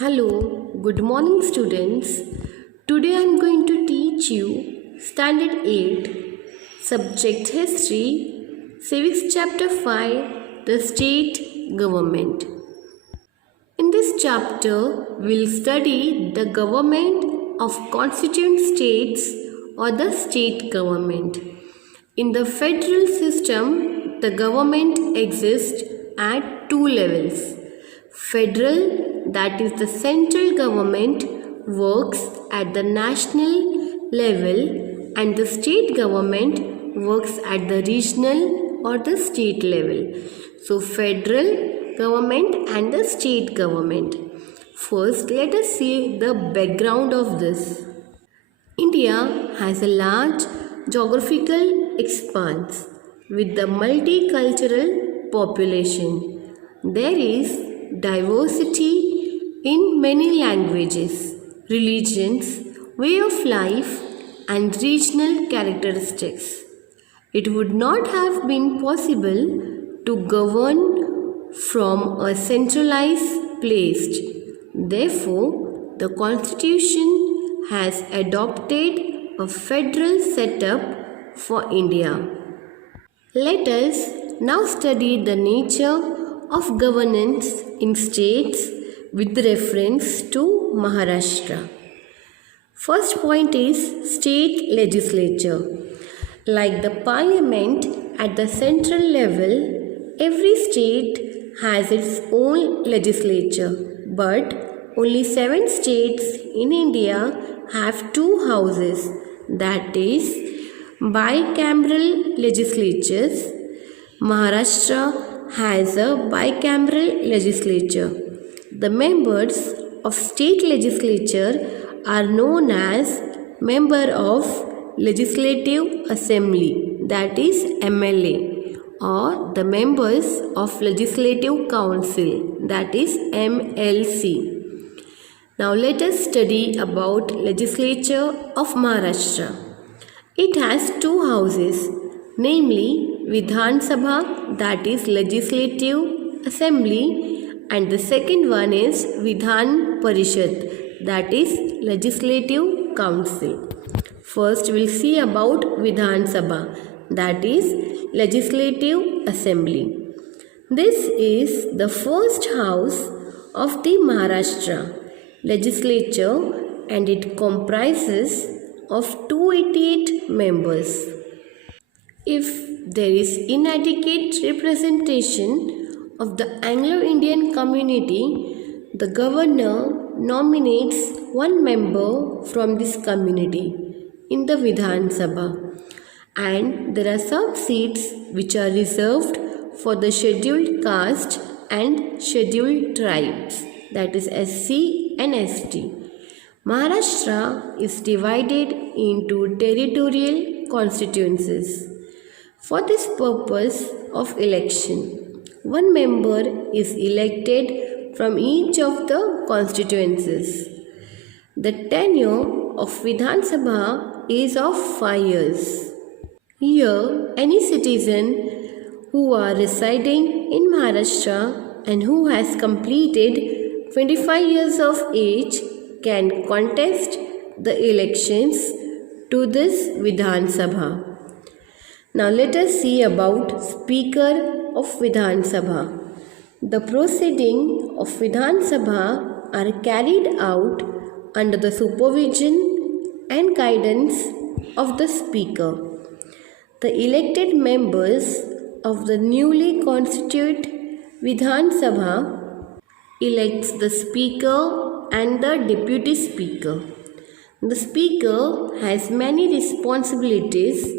Hello, good morning students. Today I am going to teach you Standard 8, Subject History, Civics Chapter 5, The State Government. In this chapter, we'll study the government of constituent states or the state government. In the federal system, the government exists at two levels. Federal, that is the central government, works at the national level, and the state government works at the regional or the state level. So federal government and the state government. First, let us see the background of this. India has a large geographical expanse with the multicultural population. There is diversity in many languages, religions, way of life, and regional characteristics. It would not have been possible to govern from a centralized place. Therefore, the Constitution has adopted a federal setup for India. Let us now study the nature of governance in states with reference to Maharashtra. First point is state legislature. Like the parliament at the central level, every state has its own legislature, but only 7 states in India have 2 houses, that is, bicameral legislatures. Maharashtra has a bicameral legislature. The members of state legislature are known as member of Legislative Assembly, that is MLA, or the members of Legislative Council, that is MLC. Now let us study about legislature of Maharashtra. It has 2 houses, namely Vidhan Sabha, that is Legislative Assembly, and the second one is Vidhan Parishad, that is Legislative Council. First we'll see about Vidhan Sabha, that is Legislative Assembly. This is the first house of the Maharashtra legislature, and it comprises of 288 members. If there is inadequate representation of the Anglo-Indian community, the governor nominates one member from this community in the Vidhan Sabha, and there are some seats which are reserved for the scheduled caste and scheduled tribes, that is SC and ST. Maharashtra is divided into territorial constituencies. For this purpose of election, one member is elected from each of the constituencies. The tenure of Vidhan Sabha is of 5 years. Here, any citizen who are residing in Maharashtra and who has completed 25 years of age can contest the elections to this Vidhan Sabha. Now let us see about Speaker of Vidhan Sabha. The proceeding of Vidhan Sabha are carried out under the supervision and guidance of the Speaker. The elected members of the newly constituted Vidhan Sabha elects the Speaker and the Deputy Speaker. The Speaker has many responsibilities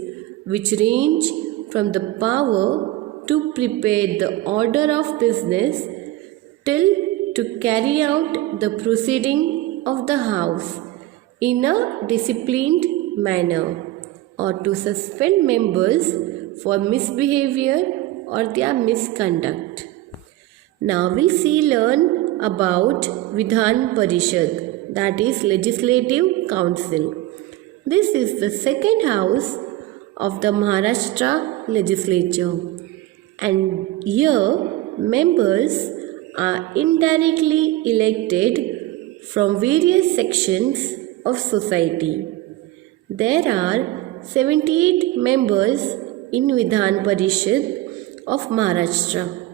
which range from the power to prepare the order of business till to carry out the proceeding of the House in a disciplined manner, or to suspend members for misbehavior or their misconduct. Now we'll learn about Vidhan Parishad, that is Legislative Council. This is the second house of the Maharashtra legislature, and here members are indirectly elected from various sections of society. There are 78 members in Vidhan Parishad of Maharashtra.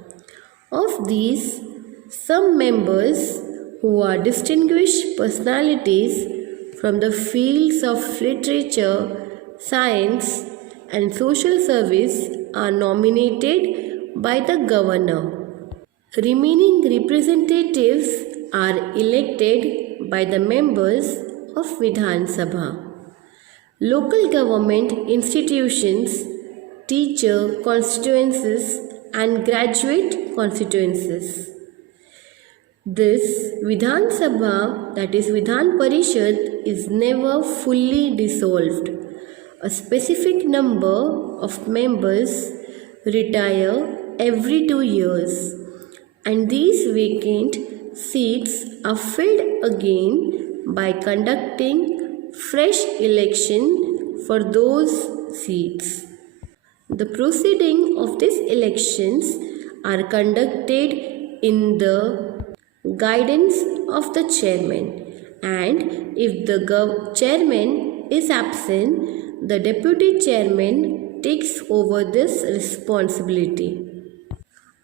Of these, some members who are distinguished personalities from the fields of literature, science, and social service are nominated by the governor. Remaining representatives are elected by the members of Vidhan Sabha. Local government institutions, teacher constituencies, and graduate constituencies. This Vidhan Sabha, that is Vidhan Parishad, is never fully dissolved. A specific number of members retire every 2 years, and these vacant seats are filled again by conducting fresh election for those seats. The proceeding of these elections are conducted in the guidance of the chairman, and if the chairman is absent, the deputy chairman takes over this responsibility.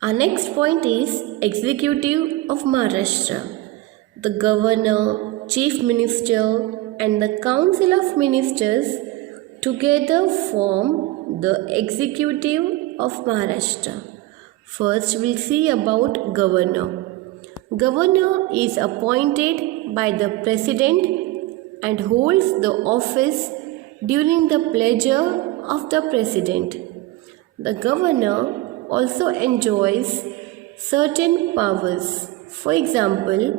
Our next point is Executive of Maharashtra. The Governor, Chief Minister, and the Council of Ministers together form the Executive of Maharashtra. First, we'll see about Governor. Governor is appointed by the President and holds the office during the pleasure of the President. The Governor also enjoys certain powers. For example,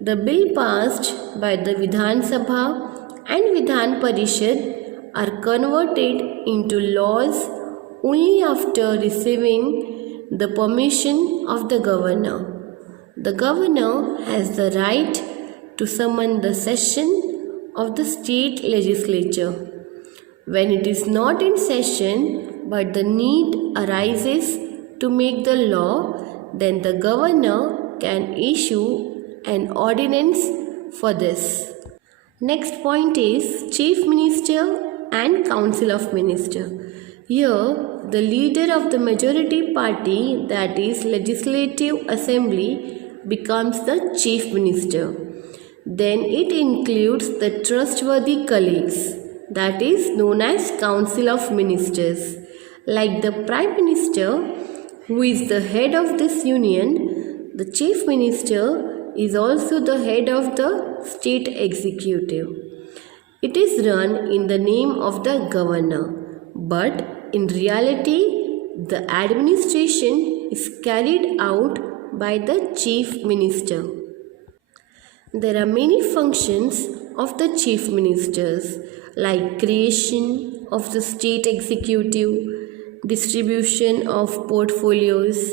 the bill passed by the Vidhan Sabha and Vidhan Parishad are converted into laws only after receiving the permission of the Governor. The Governor has the right to summon the session of the state legislature. When it is not in session but the need arises to make the law, then the Governor can issue an ordinance for this. Next point is Chief Minister and Council of Ministers. Here, the leader of the majority party, that is Legislative Assembly, becomes the Chief Minister. Then it includes the trustworthy colleagues, that is known as Council of Ministers. Like the Prime Minister, who is the head of this union, the Chief Minister is also the head of the state executive. It is run in the name of the Governor, but in reality, the administration is carried out by the Chief Minister. There are many functions of the Chief Ministers, like creation of the state executive, distribution of portfolios,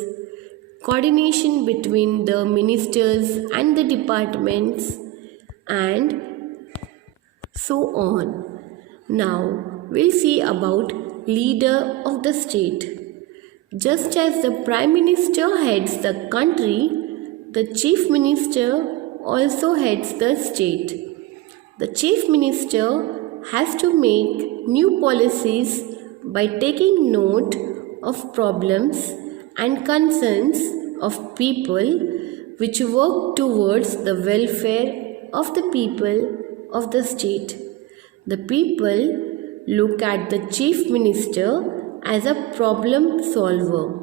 coordination between the ministers and the departments, and so on. Now we'll see about leader of the state. Just as the Prime Minister heads the country, the Chief Minister also heads the state. The Chief Minister has to make new policies by taking note of problems and concerns of people which work towards the welfare of the people of the state. The people look at the Chief Minister as a problem solver.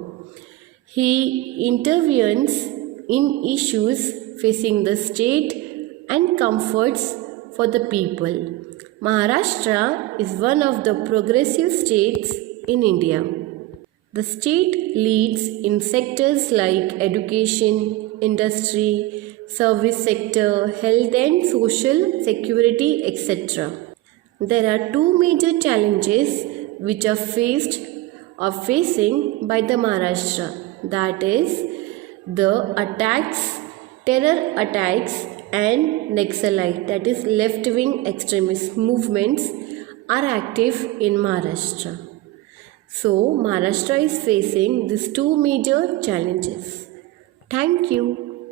He intervenes in issues facing the state and comforts for the people. Maharashtra is one of the progressive states in India. The state leads in sectors like education, industry, service sector, health and social security, etc. There are two major challenges which are facing by the Maharashtra, that is the terror attacks and Naxalite, that is left-wing extremist movements are active in Maharashtra. So Maharashtra is facing these two major challenges. Thank you.